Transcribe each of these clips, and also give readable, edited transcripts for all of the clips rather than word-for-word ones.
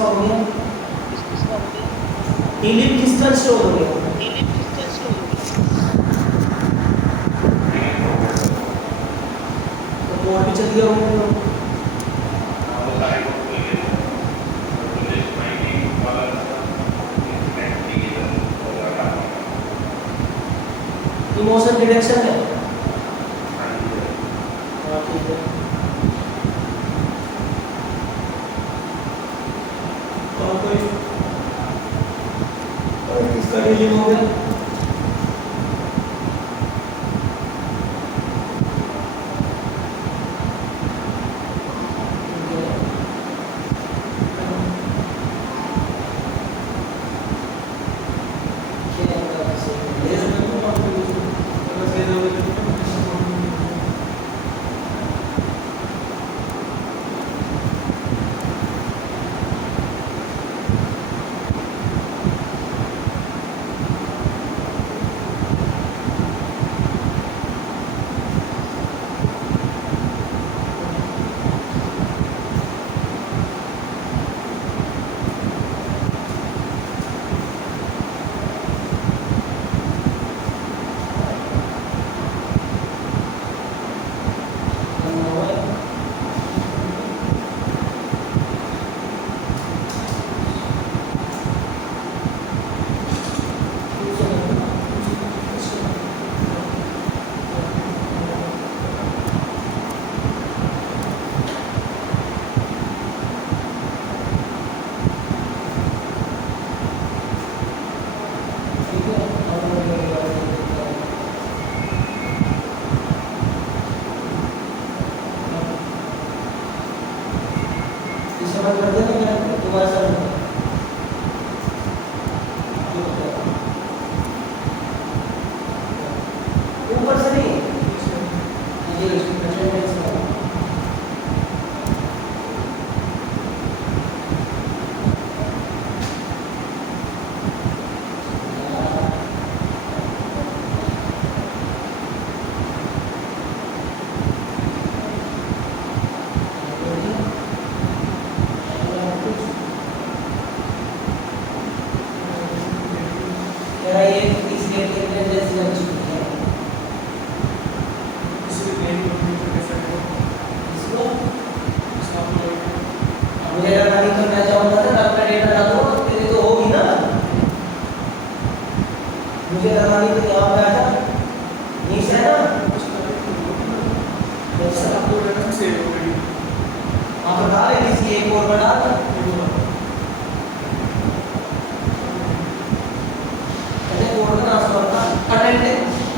किसका हो गया? डिलीट डिस्टेंस स्टोर हो गया। तो कोड भी चल गया होगा। इमोशन डिटेक्शन है। हाँ ठीक है। और किसका डिलीट हो गया?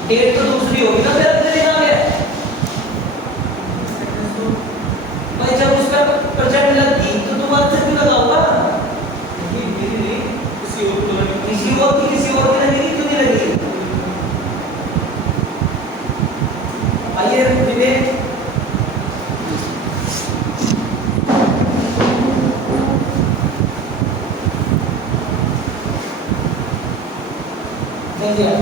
डेट तो दूसरी होगी ना, फिर अपने लिखा गया है भाई। जब उस पर प्रेजेंट लगी तो दोबारा से क्यों लगाऊंगा? किसी और की लगेगी, क्यों नहीं लगेगी? आइए विवेक, देखिए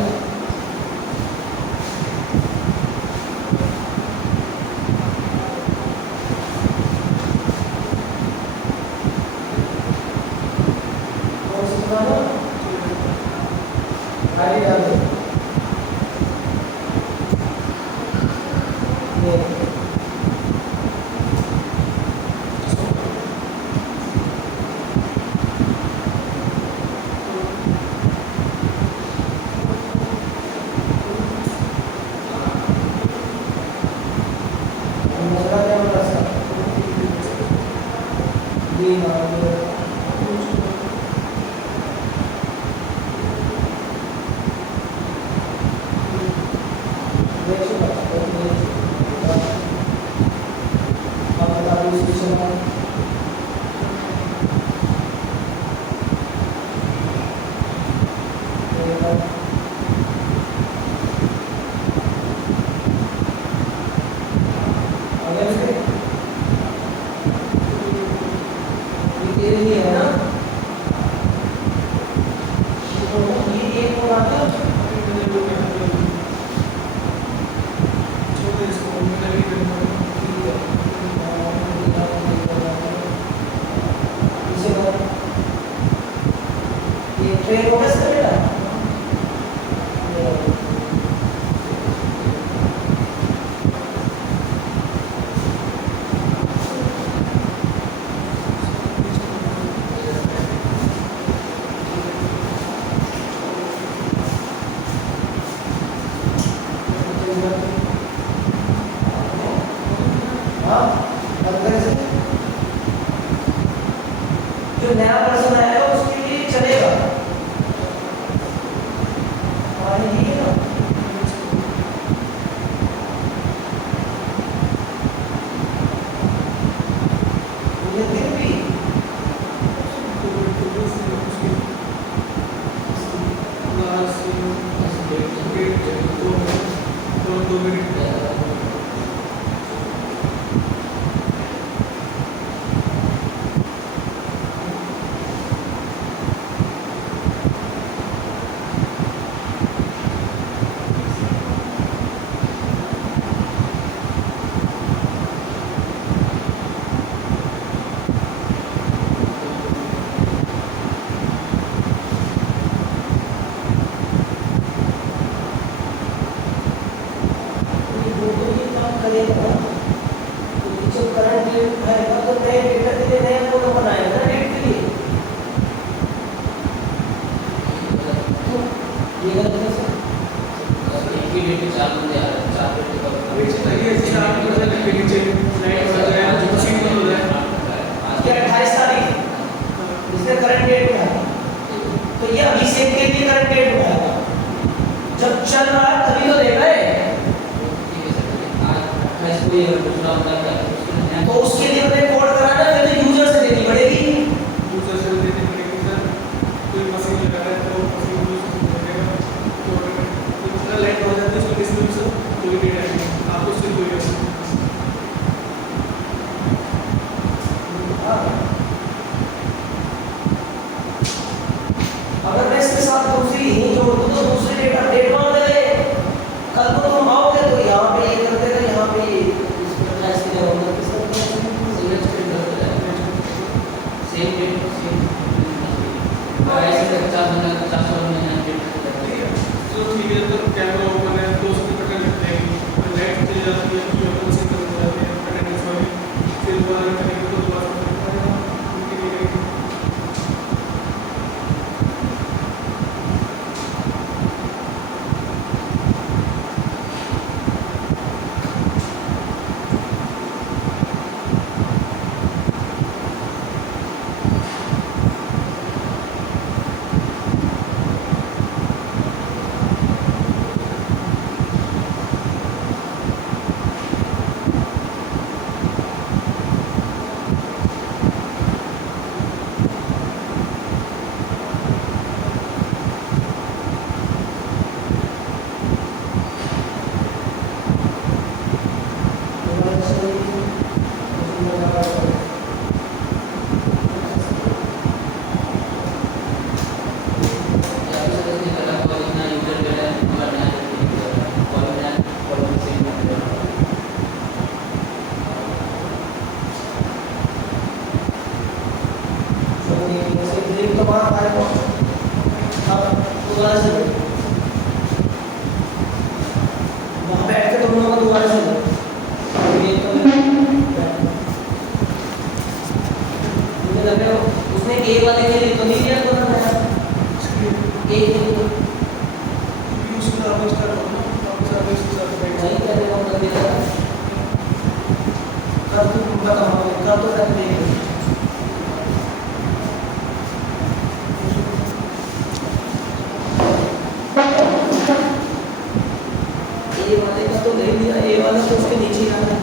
हाँ, अंदर से जो नया पर्सन आएगा उसके लिए चलेगा। हाँ, ये है ना। लेकिन भी करेगा ना, तो जो करंट डेट आएगा तो नए डेटा के लिए नया कोड बनाएगा ना डेट के लिए। तो ये गलत है सर। एक ही डेट में 4 बंदे आ रहे हैं, 4 डेट का वेट चाहिए 4 बजे के नीचे लाइट हो जाए जो सीन हो जाए। आज क्या 28 तारीख है, इसलिए करंट डेट में आएगा। तो ये अभिषेक के लिए करंट डेट में आएगा, जब चल रहा है तभी तो देगा ये। कोई अगर दूसरा बंदा क्या है, उसके लिए नया तो उसके लिए उन्हें कोड कराना है तो यूजर से देनी पड़ेगी। यूजर से देने पड़ेगी सर। कोई मशीन लगा रहा है तो मशीन यूज करेगा तो जितना लाइट हो जाती है उसको किसी भी सर कोई डेटा आएगी आपको उससे कोई अगर मैं इसके साथ दूसरी ही जोड़ दूं तो दूसरी डेटा डेट मांग ले। कल को तुम आओगे तो यहाँ पे ये कर देगा, यहाँ पे ये इस पर ऐसे नहीं होगा, किस तरह से सिग्नेचर प्रिंट हो जाएगा, सेम डेट सेम ऐसे 50 बंदा 50 बंदा डेट तो ठीक है। तो कैमरा ओपन है तो उसको पकड़ लेते हैं, लाइट चली जाती है तो अपन से कर जाते हैं अटेंडेंस वाली, फिर दोबारा करेंगे तो दोबारा उनके लिए तो वहाँ हमारे को अब दोबारा से वहाँ बैठ के तुम लोगों को दोबारा से ये तो मुझे लग रहा है उसने ए वाले के लिए तो नहीं दिया तो ना ए के लिए उसको आवाज कर रहा हूँ ना आप सब इसके साथ बैठ नहीं कर रहे हो कर दिया कर तुम बताओ कर तो कर देंगे। ए वाले का तो नहीं दिया, ए वाला तो उसके नीचे ही आ रहा है।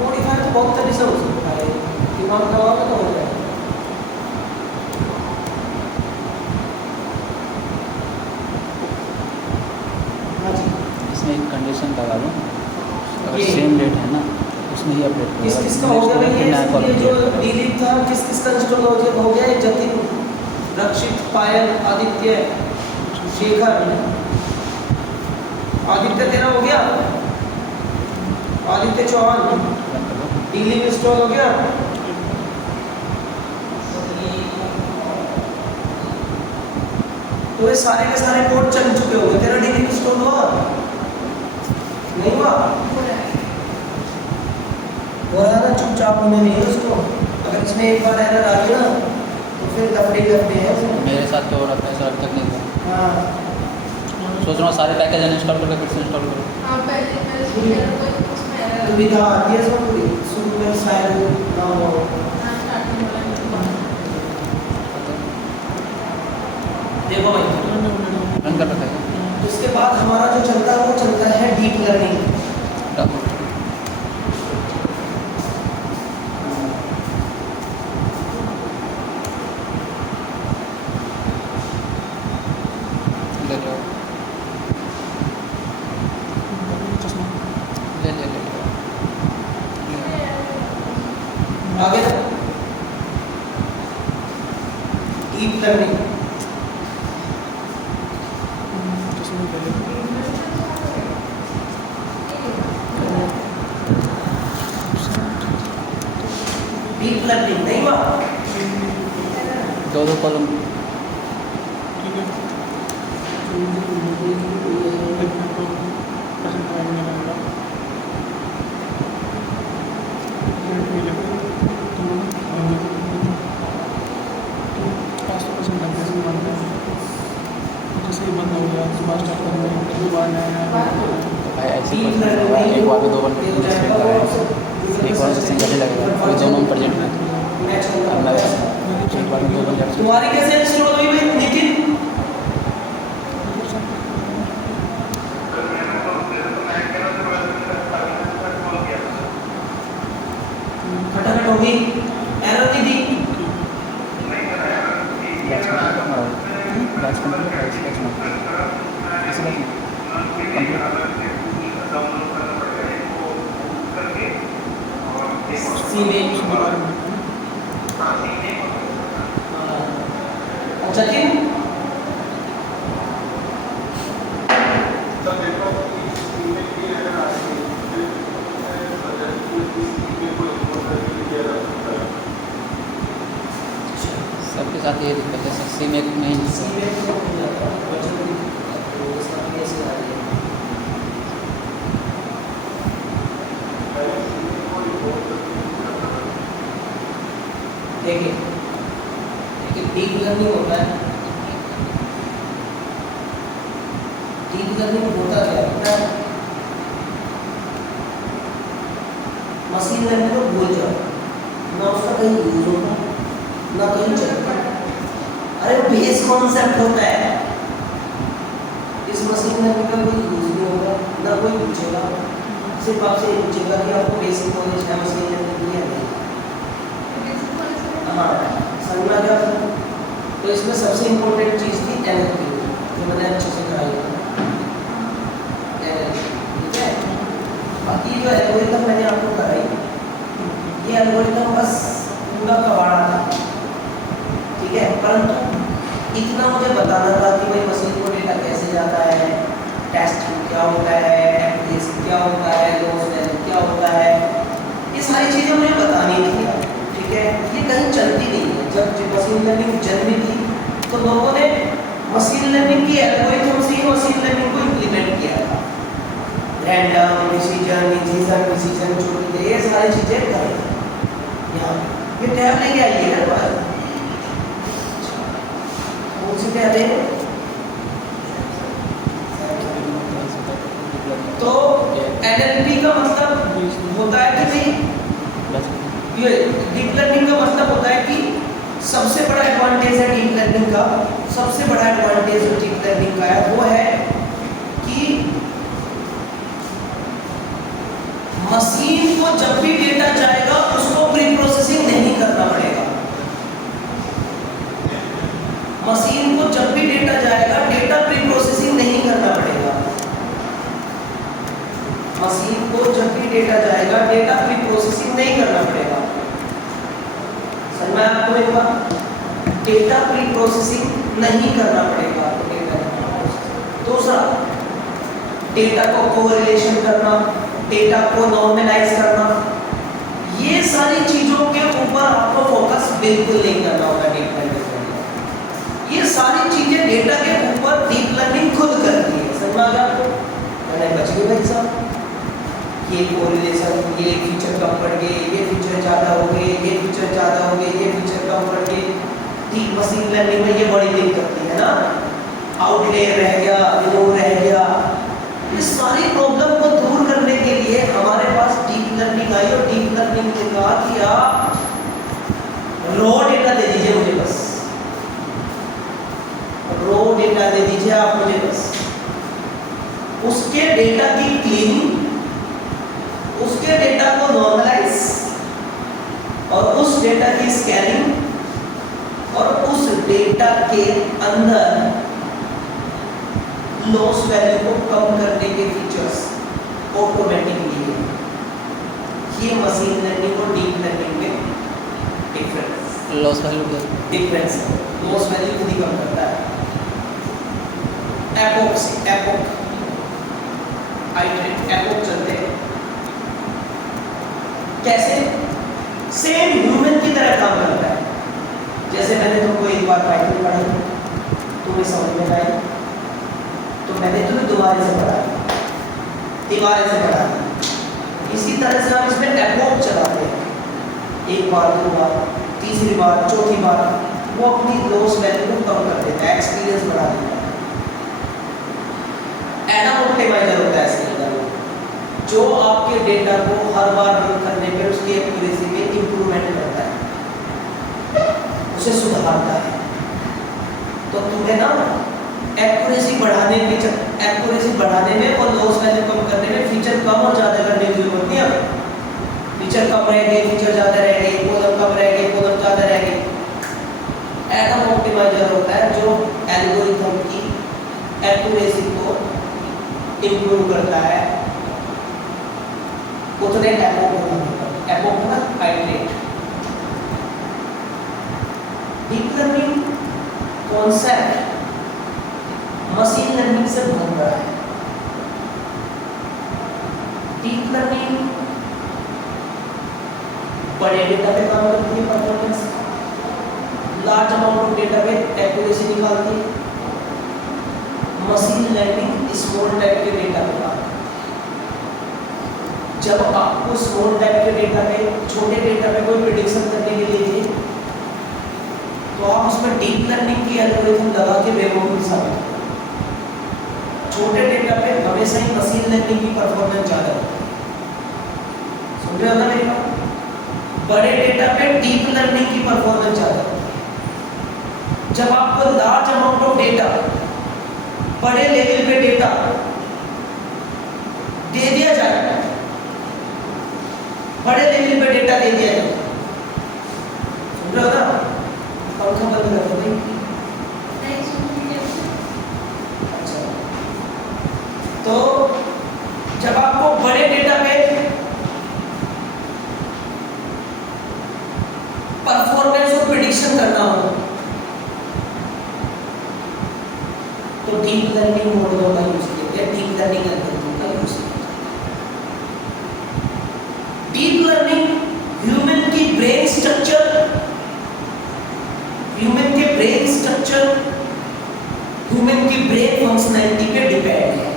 मॉडिफाई तो बहुत तरीके से हो सकता है, दिमाग लगाओगे तो हो जाएगा। इसमें एक कंडीशन लगा दूँ, अगर ये। सेम डेट है ना उसमें ही अपडेट किस होगा। किसका हो गया भाई फिर नया कॉल ये जो किया। डिलीट था किस किसका इंस्टॉल हो गया ये जतिन रक्षित पायल आदित्य शेखर आदित्य तेरा हो गया आदित्य चौहान डिलीट इंस्टॉल हो गया तो ये सारे के सारे कोड चल चुके होंगे तेरा डिलीट इंस्टॉल हुआ नहीं हुआ हो रहा है ना चुपचाप होने नहीं है उसको अगर इसमें एक बार एरर आ गया ना तो फिर दफड़े है उसमें। मेरे साथ तो हो रहा था सर, अभी तक नहीं हुआ। हाँ सोच रहा हूँ सारे पैकेज अनइंस्टॉल करके फिर से इंस्टॉल करूँ। हाँ पहले उसमें error सुविधा आती है इसमें पूरी शुरू में शायद ना हो हाँ स्टार्टिंग वाला देखो भाई रन कर रखा है। उसके बाद हमारा जो चलता है वो चलता है डीप लर्निंग ले लो, ले ले ले लो। आगे डीप लर्निंग डीप लर्निंग नहीं हुआ दो दो कॉलम ठीक है तो परसेंट टाइम नहीं लगेगा जैसे ही बंद हो गया सुबह स्टार्ट करेंगे दोबारा नया भाई ऐसे ही कुछ नहीं होगा। एक बार में 2 घंटे डिस्प्ले लगाएगा, एक बार से सिंगल ही लगेगा, फिर दोनों में प्रेजेंट में अब मैं एक बार में 2 घंटे तुम्हारी कैसे इंस्टॉल हुई भाई नितिन खटाखट होगी एरर नहीं दी बैच कंप्लीट है, इस बैच में इस बैच में कंप्लीट सी में जतिन सबके साथ ये दिक्कत है सर, सिम एक नहीं सी में तो हो जाता है बचत की तो इसका कैसे आ रही है देखिए देखिए डीप लर्निंग होता है डीप लर्निंग होता क्या है मशीन लर्निंग को भूल जाओ ना उसका कहीं यूज होगा ना कहीं चलता अरे बेस कॉन्सेप्ट होता है इस मशीन लर्निंग का कोई यूज नहीं होगा ना कोई पूछेगा सिर्फ आपसे ये पूछेगा कि आपको बेसिक नॉलेज है मशीन लर्निंग की या नहीं हाँ समझना क्या तो इसमें सबसे इम्पोर्टेंट चीज़ थी NLP जो मैंने अच्छे से कराई ठीक है बाकी जो एल्गोरिथम मैंने आपको कराई ये एल्गोरिथम बस पूरा कबाड़ा था ठीक है परंतु इतना मुझे बताना था कि भाई मशीन को डेटा कैसे जाता है टेस्ट क्या होता है एप्लीकेशन क्या होता है लॉस वैल्यू क्या होता है ये सारी चीज़ें मुझे बतानी थी ठीक है ये कहीं चलती नहीं है जब मशीन लर्निंग जन्मी थी तो लोगों ने मशीन लर्निंग की एल्गोरिथम से ही मशीन लर्निंग को इम्प्लीमेंट किया था रैंडम डिसीजन छोटी ये सारी चीज़ें करें यहाँ ये टैब लेके आइए ना बाहर कौन सी टैब है तो NLP का मतलब होता है कि ये डीप लर्निंग का मतलब होता है कि सबसे बड़ा एडवांटेज है डीप लर्निंग का सबसे बड़ा एडवांटेज जो डीप लर्निंग का है वो है कि मशीन को जब भी डेटा जाएगा उसको प्री प्रोसेसिंग नहीं करना पड़ेगा मशीन को जब भी डेटा जाएगा डेटा प्री प्रोसेसिंग नहीं करना पड़ेगा डेटा प्री प्रोसेसिंग नहीं करना पड़ेगा। समझ में आपको एक बात, डेटा प्री प्रोसेसिंग नहीं करना पड़ेगा आपको डेटा। दूसरा, डेटा को कोरिलेशन करना, डेटा को नॉर्मलाइज करना, ये सारी चीजों के ऊपर आपको फोकस बिल्कुल नहीं करना होगा डीप लर्निंग। ये सारी चीजें डेटा के ऊपर डीप लर्निंग खुद करती है। समझ में आ गया आपको? मैंने बच गए भाई साहब, ये कोरिलेशन, ये फीचर कम पड़ गए, ये फीचर ज़्यादा हो गए, ये फीचर ज़्यादा हो गए, ये फीचर कम पड़ गए। ठीक, मशीन लर्निंग में ये बड़ी दिक्कत करती है ना, आउटलेयर रह गया, रिमूव रह गया। ये सारी प्रॉब्लम को दूर करने के लिए हमारे पास डीप लर्निंग आई और डीप लर्निंग ने कहा कि आप रॉ डेटा दे दीजिए मुझे, बस रॉ डेटा दे दीजिए आप मुझे बस, उसके डेटा की क्लीनिंग, उसके डेटा को नॉर्मलाइज और उस डेटा की स्कैनिंग और उस डेटा के अंदर लॉस वैल्यू को कम करने के फीचर्स ऑटोमेटिकली है। ये मशीन लर्निंग और डीप लर्निंग में लॉस वैल्यू डिफरेंस है। लॉस वैल्यू खुद ही कम करता है। एपोक आइटरेट एपोक चलते हैं कैसे? सेम ह्यूमन की तरह काम करता है। जैसे मैंने तुमको एक बार पाइथन पढ़ाई, तुम्हें समझ में आई, तो मैंने तुम्हें दोबारा से पढ़ाई, तिबारे से पढ़ाई। इसी तरह से हम इसमें एपोक चलाते हैं, एक बार, दो बार, तीसरी बार, चौथी बार, वो अपनी लॉस वैल्यू को कम कर देता है, एक्सपीरियंस बढ़ा देता है। एडम ऑप्टिमाइजर होता है इसके अंदर, जो आपके डेटा को हर बार रन करने में उसकी एक्यूरेसी में इंप्रूवमेंट करता है, उसे सुधारता है। तो तुम्हें ना एक्यूरेसी बढ़ाने में और लॉस वैल्यू कम करने में फीचर कम और ज़्यादा करने की जरूरत नहीं है। फीचर कम रह गए, फीचर ज़्यादा रह गए, कॉलम कम रह गए, कॉलम ज़्यादा रह गए। एडम ऑप्टिमाइजर होता है जो एल्गोरिथम की एक्यूरेसी को इंप्रूव करता है। उतने एपोक ना iterate. Deep learning concept machine learning से बन रहा है। डीप लर्निंग बड़े डेटा पे काम करती है, performance, large amount of data पे एक्यूरेसी निकालती है। मशीन लर्निंग स्मॉल टाइप के डेटा पे काम करती है। जब आपको स्मॉल टाइप के डेटा पे, छोटे डेटा पे कोई प्रेडिक्शन करने के लिए चाहिए, तो आप उसमें डीप लर्निंग की एल्गोरिथम लगा के बेवकूफ साबित करो। छोटे डेटा पे हमेशा ही मशीन लर्निंग की परफॉर्मेंस ज़्यादा होती है। समझ रहे हो ना मेरी बात? बड़े डेटा पे डीप लर्निंग की परफॉर्मेंस ज़्यादा होती है। जब आपको लार्ज अमाउंट ऑफ डेटा, बड़े लेवल पे डेटा दे दिया जाए, बड़े लेवल पे डेटा दे दिया जाए, सुन रहे हो ना? पंखा बंद कर दो भाई। नहीं सुन रही। अच्छा, तो जब आपको बड़े डेटा पे परफॉर्मेंस और प्रेडिक्शन करना हो, तो डीप लर्निंग मॉडलों का यूज किया गया, डीप लर्निंग एल्गोरिथम का यूज किया। डीप लर्निंग ह्यूमन की ब्रेन स्ट्रक्चर, ह्यूमन के ब्रेन स्ट्रक्चर, ह्यूमन की ब्रेन फंक्शनैलिटी पे डिपेंड है।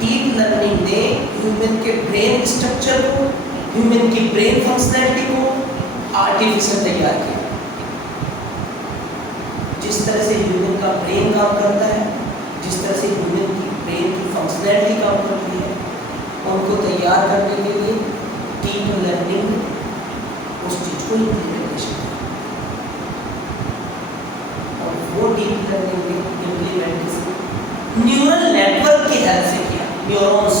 डीप लर्निंग ने ह्यूमन के ब्रेन स्ट्रक्चर को, ह्यूमन की ब्रेन फंक्शनैलिटी को आर्टिफिशियल तैयार किया। जिस तरह से ह्यूमन का ब्रेन काम करता है, जिस तरह से ह्यूमन की ब्रेन की फंक्शनैलिटी काम करती है, उनको तैयार करने के लिए डीप लर्निंग उस चीज को इम्प्लीमेंटेशन है। और वो डीप लर्निंग ने इम्प्लीमेंटेशन न्यूरल नेटवर्क की हेल्प से किया। न्यूरॉन्स,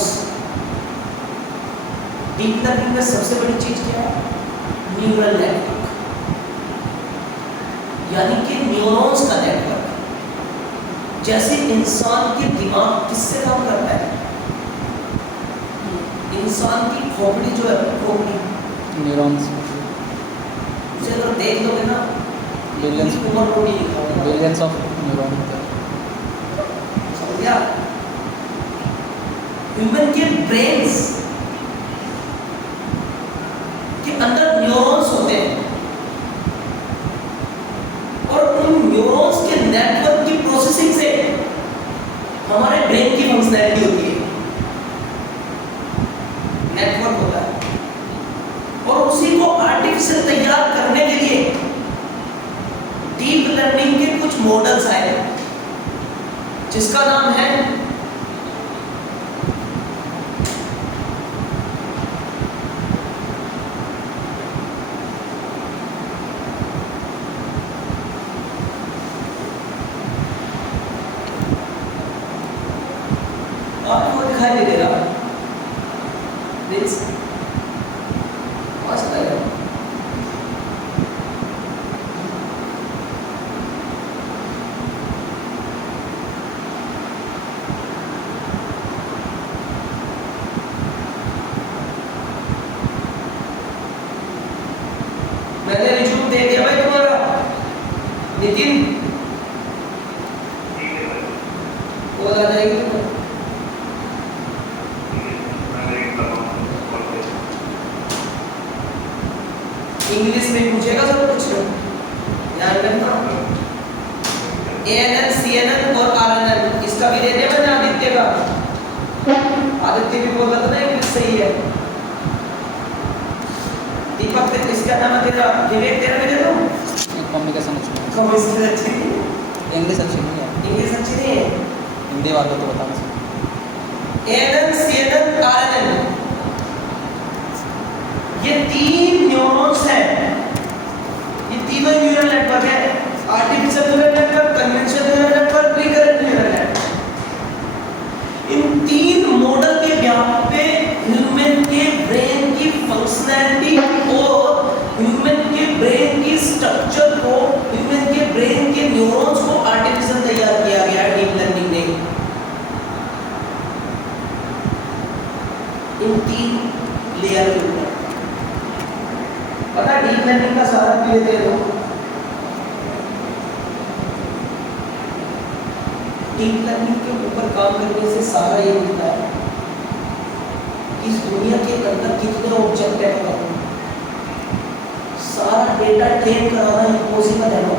डीप लर्निंग में सबसे बड़ी चीज क्या है? न्यूरल नेटवर्क, यानी कि न्यूरॉन्स का नेटवर्क। जैसे इंसान के दिमाग किससे काम करता है? इंसान की खोपड़ी जो है, खोपड़ी, न्यूरॉन्स, उसे अगर देख लोगे ना, बिलियंस उम्र को नहीं लिखा होगा। बिलियंस ऑफ न्यूरॉन होते हैं। समझ गया? ह्यूमन के ब्रेन्स के अंदर न्यूरॉन्स होते हैं और उन न्यूरॉन्स के नेटवर्क की प्रोसेसिंग से हमारे ब्रेन की फंक्शनैलिटी होती है, नेटवर्क होता है। और उसी को आर्टिफिशियल तैयार करने के लिए डीप लर्निंग के कुछ मॉडल्स आए जिसका नाम है आपको दिखाई नहीं दे रहा प्लीज मस्त है। मैंने रिज्यूम दे दिया भाई तुम्हारा नितिन, वो आ जाएगी तुम्हें। इंग्लिश में पूछेगा सब कुछ, ध्यान रखना। ANN, CNN और RNN इसका भी दे दिया मैंने आदित्य का। आदित्य भी बोल रहा था ना इंग्लिश सही है। दीपक इसका नाम है तेरा, विवेक तेरा भी दे दो। कम्युनिकेशन अच्छी नहीं कम इसकी अच्छी नहीं है, है, इंग्लिश अच्छी नहीं है, इंग्लिश अच्छी नहीं है। हिंदी वालों तो बता नहीं सकते। ANN, CNN, RNN ये तीन न्यूरॉन्स हैं, ये तीनों न्यूरल नेटवर्क है। Artificial neural network, conventional neural network, recurrent neural network. इन तीन मॉडल के व्याप पे ह्यूमन के ब्रेन की फंक्शनैलिटी और ह्यूमन के ब्रेन की स्ट्रक्चर को, ह्यूमन के ब्रेन के न्यूरॉन्स को आर्टिफिशियल तैयार किया गया है डीप लर्निंग ने। इन तीन लेयर के ऊपर पता डीप लर्निंग का सारा पीरियड दे दो। डीप लर्निंग के ऊपर काम करने से सारा ये मिलता है कि इस दुनिया के अंदर कितने ऑब्जेक्ट है, सारा डेटा ट्रेन कराना इम्पॉसिबल है ना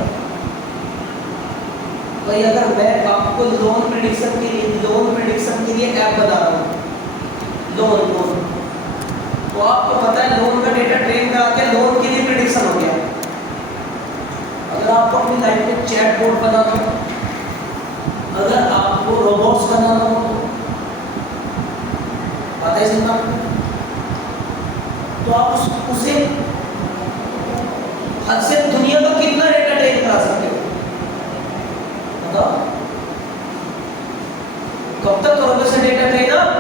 भाई। अगर मैं आपको लोन प्रेडिक्शन के लिए ऐप बता रहा हूँ, लोन तो आपको पता है लोन का डेटा ट्रेन करा के लोन के लिए प्रेडिक्शन हो गया। अगर आपको अपनी लाइफ में चैटबॉट बनाना हो, अगर आपको रोबोट्स बनाना हो, पता है सुनना, तो आप उसे हद से दुनिया का कितना डेटा ट्रेन करा सकते हो बताओ? कब तक करोगे से डेटा ट्रेन आप?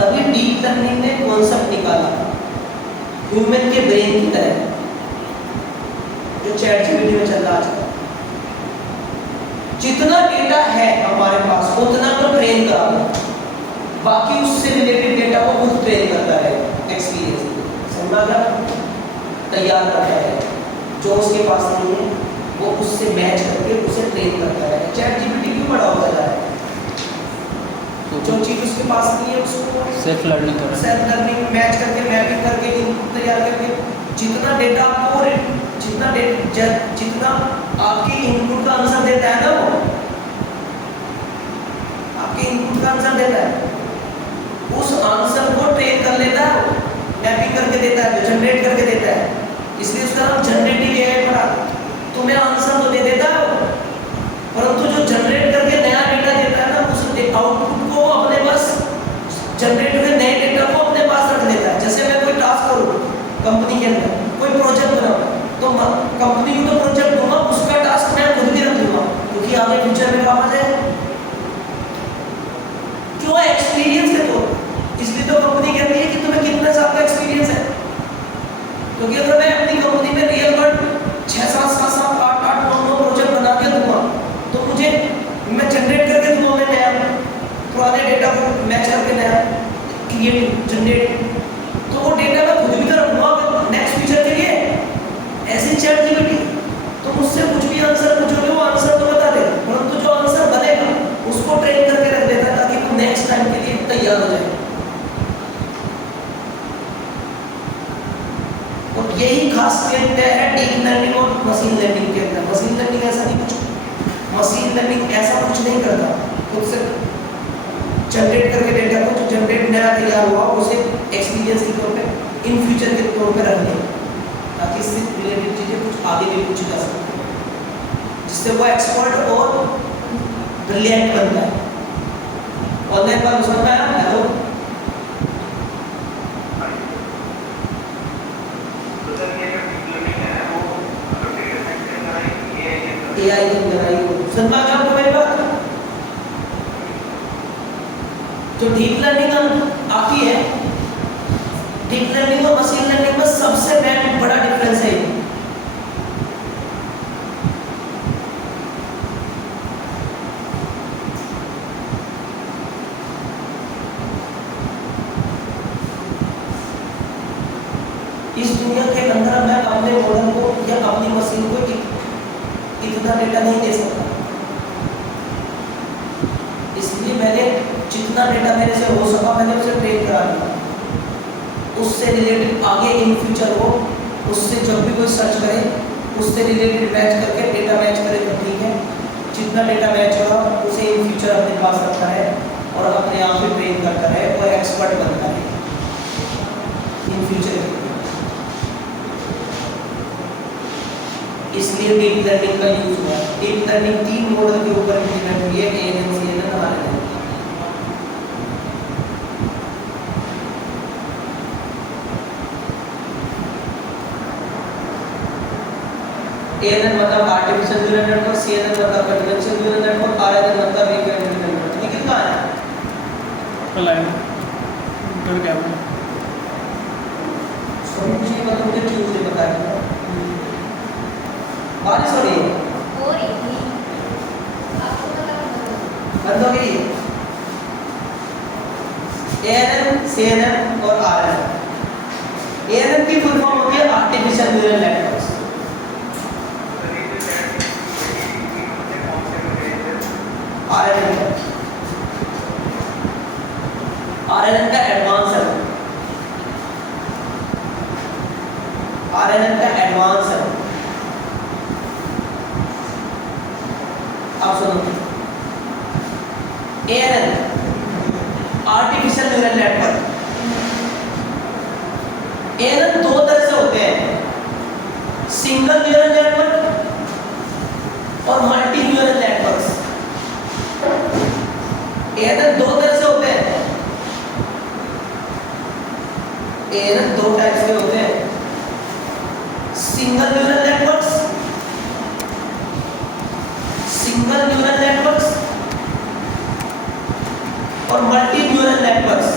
तभी डीप लर्निंग ने कॉन्सेप्ट निकाला ह्यूमन के ब्रेन की तरह, जो चैट जीपीटी में चल रहा है आजकल। जितना डेटा है हमारे पास उतना को ट्रेन करा दो, बाकी उससे रिलेटेड डेटा को खुद ट्रेन करता है, एक्सपीरियंस समझा तैयार करता है। जो उसके पास नहीं है वो उससे मैच करके उसे ट्रेन करता है। चैट जीपीटी क्यों बड़ा होता जा रहा है? जो चीज उसके पास नहीं है उसको सेल्फ लर्निंग कर रहे हैं। सेल्फ लर्निंग मैच करके, मैपिंग करके, इनपुट तैयार करके, जितना डेटा आपको जितना आपके इनपुट का आंसर देता है ना, वो आपके इनपुट का आंसर देता है, उस आंसर को ट्रेन कर लेता है, मैपिंग करके देता है, जो जनरेट करके देता है। इसलिए उसका नाम जनरेटिव एआई पड़ा। तुम्हें आंसर तो दे देता है वो, परंतु जो जनरेट करके नया डेटा देता है ना, उस आउटपुट को अपने पास, जनरेट हुए नए डेटा को अपने पास रख लेता है। जैसे मैं कोई टास्क करूँ कंपनी के अंदर, कोई प्रोजेक्ट बनाऊँ, तो कंपनी को तो प्रोजेक्ट दूंगा, उसका टास्क मैं खुद भी रख दूंगा, क्योंकि आगे फ्यूचर में काम आ जाएगा। क्यों? एक्सपीरियंस है तो, इसलिए तो कंपनी कहती है कि तुम्हें कितने साल का एक्सपीरियंस है। क्योंकि अगर मैं अपनी कंपनी में रियल वर्ल्ड 6, 7, 7, 8, 8, 9 प्रोजेक्ट बना के दूंगा, तो मुझे मैं जनरेट करके दूंगा, मैं नया पुराने डेटा को ऐसा कुछ नहीं करता, खुद से जनरेट करके डेटा को जो जनरेट नया तैयार हुआ उसे एक्सपीरियंस के तौर पे इन फ्यूचर के तौर पे रख दें, ताकि इससे रिलेटेड चीज़ें कुछ आगे भी पूछी जा सकती है, जिससे वो एक्सपर्ट और ब्रिलियंट बनता है। ऑनलाइन बात समझ में आया? हेलो AI की बनाई हो, समझ में आ गया आपको मेरी बात? जो डीप लर्निंग आती है, डीप लर्निंग और मशीन लर्निंग में सबसे बड़ा डिफरेंस है ये। इस दुनिया के अंदर मैं अपने मॉडल को या अपनी मशीन को इतना डेटा नहीं दे सकता, इसलिए मैंने जितना डेटा मेरे से हो सका मैंने उसे ट्रेन करा दिया, उससे रिलेटेड आगे इन फ्यूचर हो, उससे जब भी कोई सर्च करे उससे रिलेटेड मैच करके डेटा मैच करे तो ठीक है, जितना डेटा मैच होगा उसे इन फ्यूचर अपने पास रखता है और अपने आप में ट्रेन करता है और एक्सपर्ट बनता है इन फ्यूचर। इसलिए डीप लर्निंग का यूज हुआ है। डीप लर्निंग 3 मॉडल के ऊपर इम्प्लीमेंट हुई है, ANN, CNN और RNN। ANN मतलब आर्टिफिशियल न्यूरल नेटवर्क, CNN मतलब कन्वेंशनल न्यूरल नेटवर्क, RNN मतलब रिकरेंट न्यूरल नेटवर्क। ये कितना है? कल आएगा कल क्या है? सभी कुछ नहीं पता, मुझे ट्यूसडे बताया। बारिश हो रही है? हो रही थी, आपको पता होगा। बंद हो गई? ANN, CNN और RNN। ANN की फुल फॉर्म होती है आर्टिफिशियल न्यूरल नेटवर्क्स। RNN का एडवांस है, RNN का एडवांस है। आप सुनो, ANN artificial neural network, ANN 2 तरह से होते हैं, सिंगल न्यूरल नेटवर्क और मल्टी न्यूरल नेटवर्क्स। ANN 2 तरह से होते हैं, ANN 2 टाइप्स के होते हैं, single neural networks, single neural networks और मल्टी न्यूरल नेटवर्क्स।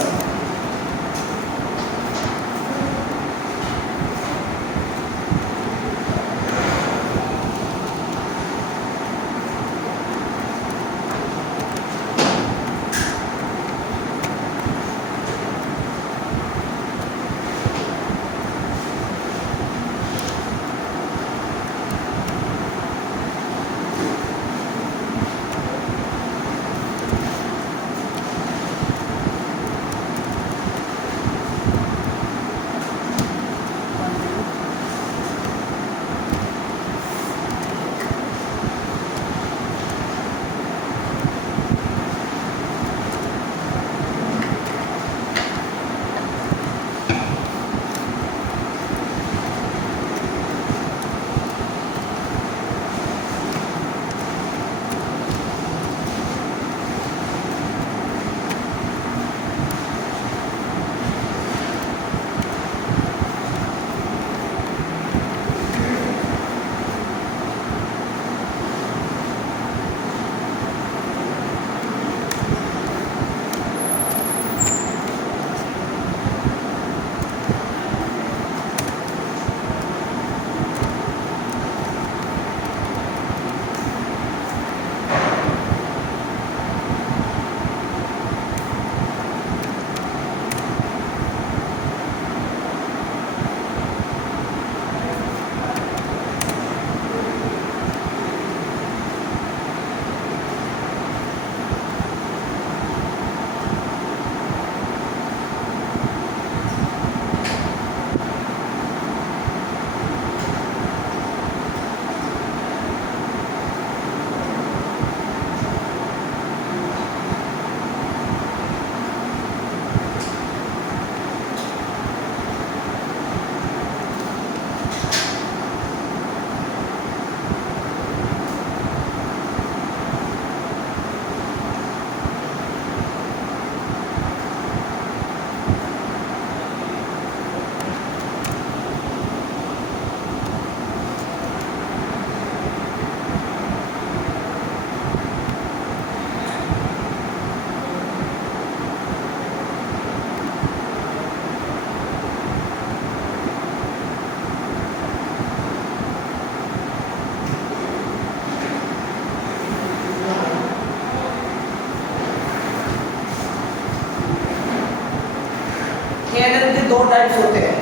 दो टाइप्स होते हैं,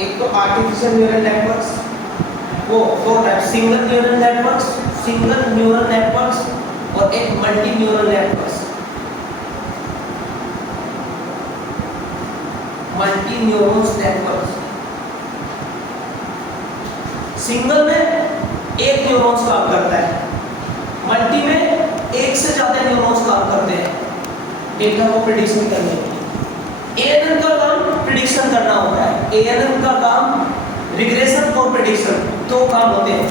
एक तो आर्टिफिशियल न्यूरल नेटवर्क्स, वो दो टाइप, सिंगल न्यूरल नेटवर्क्स और एक multi neural networks. Multi neurons networks, single में एक न्यूरॉन्स काम करता है, मल्टी में एक से ज्यादा न्यूरॉन्स काम करते हैं डेटा को प्रेडिक्शन करने के लिए। एएनएन का काम प्रेडिक्शन करना होता है, एएनएन का काम रिग्रेशन और प्रेडिक्शन, दो काम होते हैं।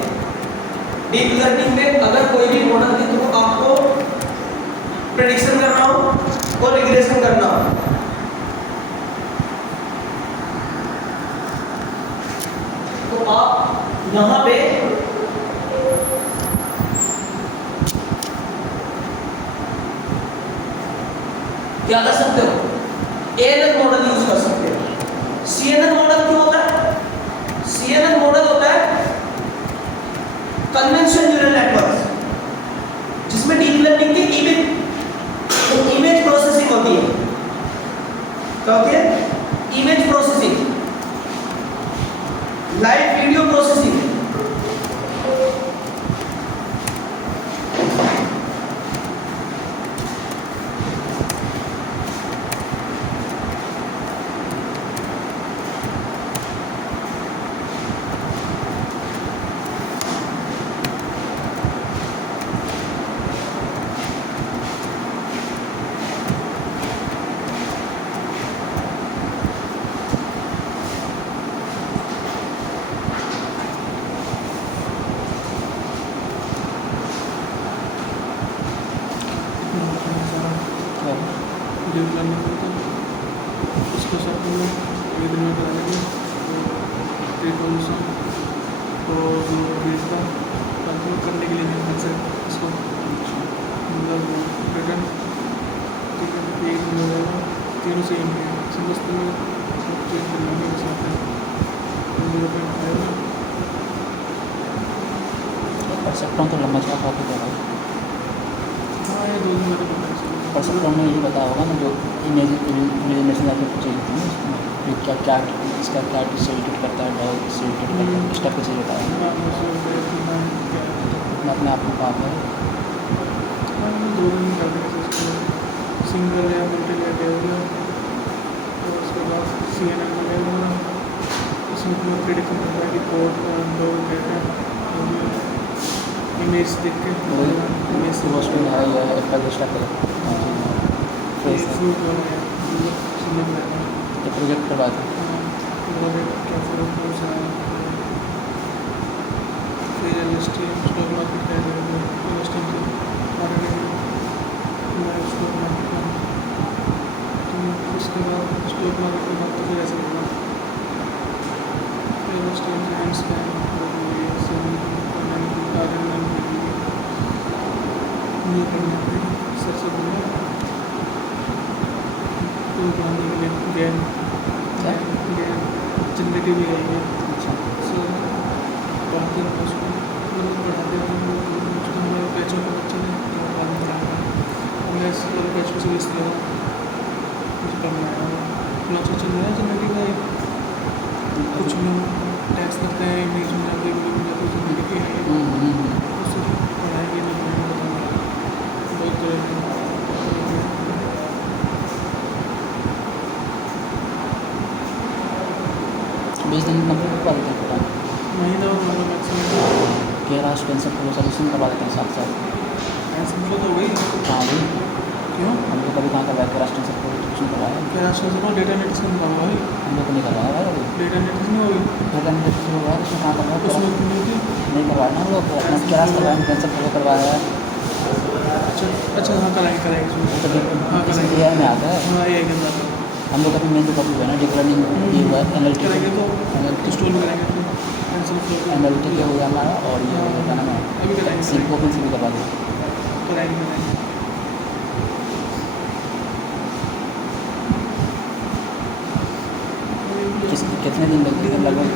डीप लर्निंग में अगर कोई भी मॉडल के थ्रू आपको प्रेडिक्शन करना हो और रिग्रेशन करना हो, तो आप यहाँ पे क्या कर सकते हो, एएनएन मॉडल यूज कर सकते हो। सीएनएन मॉडल क्यों होता है? सीएनएन मॉडल होता है कन्वेंशनल न्यूरल नेटवर्क, जिसमें डीप लर्निंग की इमेज प्रोसेसिंग होती है। क्या होती है? Image processing, live video processing. Deep learning होता है, उसको सब लोग एक दिन में करा लेंगे। तो रिकॉग्निशन तो जो भेजता कंट्रोल करने के लिए नहीं बन सकता इसको, मतलब रिटर्न ठीक है, एक दिन हो जाएगा, तीनों से समझते में सब चेंज करना है साथ में 0.5 कर सकता हूँ तो लंबा चौड़ा काफ़ी ज़्यादा हाँ ये 2 दिन में तो पता है। कर सकता हूँ। मैं ये बता होगा ना जो इमेजिनेशन आपको चाहिए थी ना, उसमें क्या क्या इसका क्या डिस्ट्रीब्यूट करता है, डॉग डिस्ट्रीब्यूट करता है, इस टाइप की चीज़ बताया अपने आप को काम है। 2 दिन कर देंगे सिंगल या मल्टी लेवल, और उसके बाद CNN का लेवल, उसमें पूरा प्रेडिक्शन करता है कि कोड लोग कहते हैं इमेज देख के इमेज से वॉश में है या एप्पल इस टाइप का फेस फ्रूट वाला है समझ में आता है। ये प्रोजेक्ट करवा दें। क्या फ्रूट फिर स्टॉक मार्केट का इन्वेस्टिंग से स्टॉक मार्केट का, तो उसके बाद स्टॉक मार्केट के बाद तो फिर ऐसे होगा इन्वेस्टिंग एंड स्कैम सबसे बढ़िया तो बनाने के लिए गेम जनरेटिव भी आई है। अच्छा सो पढ़ते हैं उसको, मतलब पढ़ाते हैं उसको, हमारे बैचों के बच्चे ने बाद में पढ़ाया हमने बैचों से लिस्ट किया मुझे पढ़ना है अपना अच्छा चल रहा है। जनरेटिव का कुछ लोग टैक्स करते हैं इमेज में जाते हैं जनरेटिव है उससे पढ़ाएंगे नहीं बहुत 20 दिन कंप्लीट करवा देते हैं पूरा महीना और मतलब मैक्सिमम केरास टेंशन को सोल्यूशन करवा देते हैं साथ साथ। ऐसे तो हो गई हाँ भाई क्यों हम लोग कभी कहाँ करवाया केरास टेंशन को सोल्यूशन करवाया क्या राशन से डेटा नेटिक्स का काम हुआ है, हम लोग को नहीं करवाया भाई अभी डेटा नेटिक्स नहीं होगी पहले नहीं हुआ उसमें कहाँ करवाया उसमें क्यों नहीं थी। नहीं करवाया ना हम लोग अपना केरास करवाया टेंशन को करवाया है अच्छा हाँ कराएंगे तो हाँ जैसे कराएंगे AI में आता है हाँ ये के अंदर हम लोग का भी मेन जो टॉपिक है ना डीप लर्निंग ये हुआ कराएंगे तो एनालिटिक स्टोर में कराएंगे तो कैंसिल एनालिटिक हो गया हमारा और ये हो गया क्या नाम है अभी कराएंगे सिंक ओपन से भी करवा दें। कराएंगे कितने दिन लगेंगे लगभग?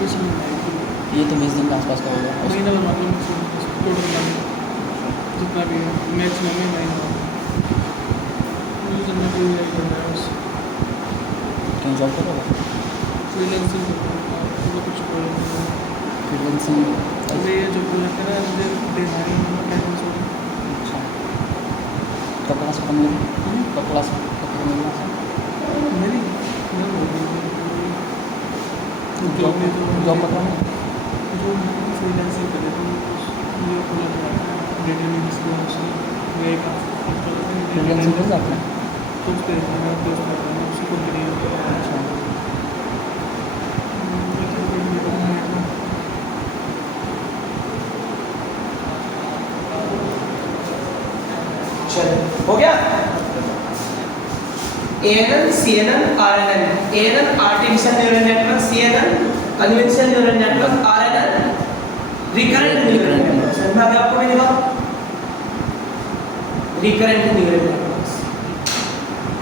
ये तो 20 दिन के आसपास का हो गया महीना भर मतलब टोटल जितना भी है मैक्सिमम में महीना कहीं जॉब करोगे? फ्रीलांसिंग करता हूँ, मतलब कुछ प्रॉब्लम नहीं है। फ्रीलांसिंग अभी ये जो प्रोजेक्ट है ना, मुझे डिज़ाइन कैनवस हो रहा अच्छा कब क्लास खत्म हुई कब क्लास खत्म हुई है। मेरी मैं बोल रही हूँ जॉब जॉब पता नहीं जो फ्रीलांसिंग कर रहे थे ये खोला गया था डेटा लिंक्स का उसमें मैं एक फ्रीलांसिंग कर जाते हैं तो उस पर मेरा दोस्त रहता है उसी को मिली अच्छा चलो हो गया। ANN, CNN, RNN, ANN artificial neural network, CNN conventional neural network, RNN recurrent neural network. समझ में आ गया आपको मेरी बात? Recurrent neural networks.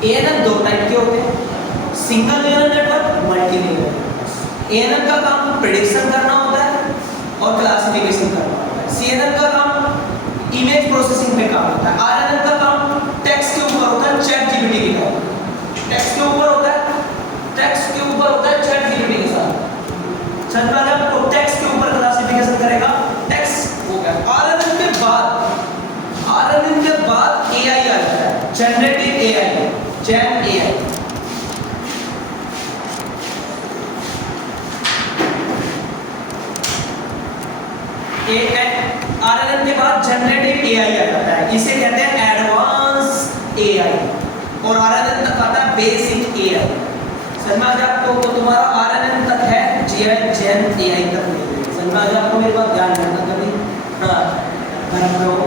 ANN दो टाइप के होते हैं, single neural network, multi neural network. ANN का काम प्रेडिक्शन करना होता है और क्लासिफिकेशन करना होता है। CNN का काम इमेज प्रोसेसिंग पे काम होता है। RNN का काम टेक्स्ट के ऊपर होता है, चैट जीपीटी के साथ। टेक्स्ट के ऊपर होता है, टेक्स्ट के ऊपर होता है चैट जीपीटी के साथ। समझ में आ गया आपको? टेक्स्ट के ऊपर क्लासिफिकेशन करेगा, टेक्स्ट हो गया। RNN के बाद AI आ जाता है, generative AI, Jain AI। RNN के बाद जनरेटिव AI आ जाता है, इसे कहते हैं एडवांस AI। और RNN तक आता है बेसिक AI। समझ में आ गया आपको? तो तुम्हारा RNN तक है, जैन AI तक नहीं है। समझ में आ गया आपको मेरी बात? ध्यान रखना कभी। हाँ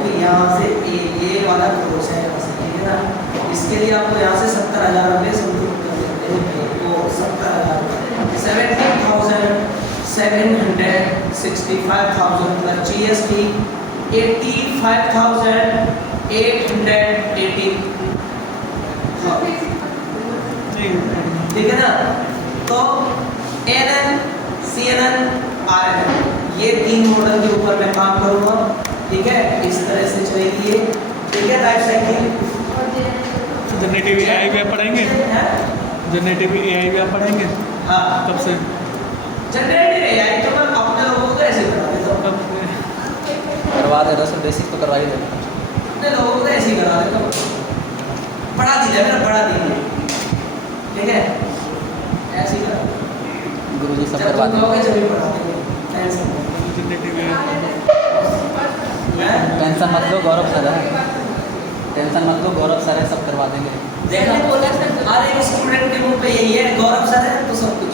कि यहाँ से ये वाला कोर्स है, ठीक है ना? इसके लिए आपको यहाँ से 70,000 रुपये समथिंग कर देते हैं, वो 70,000 70,765,000 प्लस GST 85,880। ठीक है ना? तो ANN, CNN, RNN ये तीन मॉडल के ऊपर मैं काम करूंगा। ठीक है, इस तरह से चलेगी ये। ठीक है, लाइफ साइकिल। जनरेटिव AI भी आप पढ़ाएंगे? जनरेटिव AI भी आप पढ़ाएंगे? हाँ, कब से? जनरेटिव AI तो मैं अपने लोगों को ऐसे करा देता हूँ। कब से? करवा दे रहा बेसिक तो करवा ही देगा अपने लोगों को ऐसे ही करा देता हूँ। पढ़ा दीजिए, मेरा पढ़ा दीजिए। ठीक है, ऐसे ही करा। गुरुजी सब जब करवा तुम देंगे कहोगे जब भी पढ़ा देंगे। टेंशन मत लो। जनरेटिव AI हैं? टेंशन मत लो गौरव सर है टेंशन मत लो गौरव सर है सब करवा देंगे देखना बोला हर एक स्टूडेंट के मुंह पे यही है, गौरव सर है तो सब कुछ।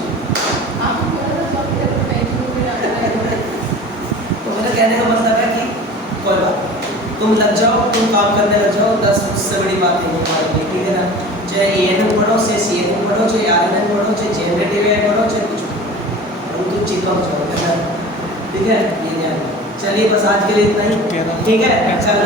तो मेरे कहने का मतलब है कि कोई बात नहीं, तुम लग जाओ, तुम काम करने लग जाओ, 10 उससे बड़ी बात नहीं हमारे लिए। ठीक है ना? चाहे ANN पढ़ो, चाहे CNN पढ़ो, चाहे RNN पढ़ो, चाहे जनरेटिव AI पढ़ो, चाहे कुछ पढ़ो, तुम चिपक जाओ। ठीक है, ये ध्यान। चलिए बस आज के लिए इतना ही। ठीक है, चल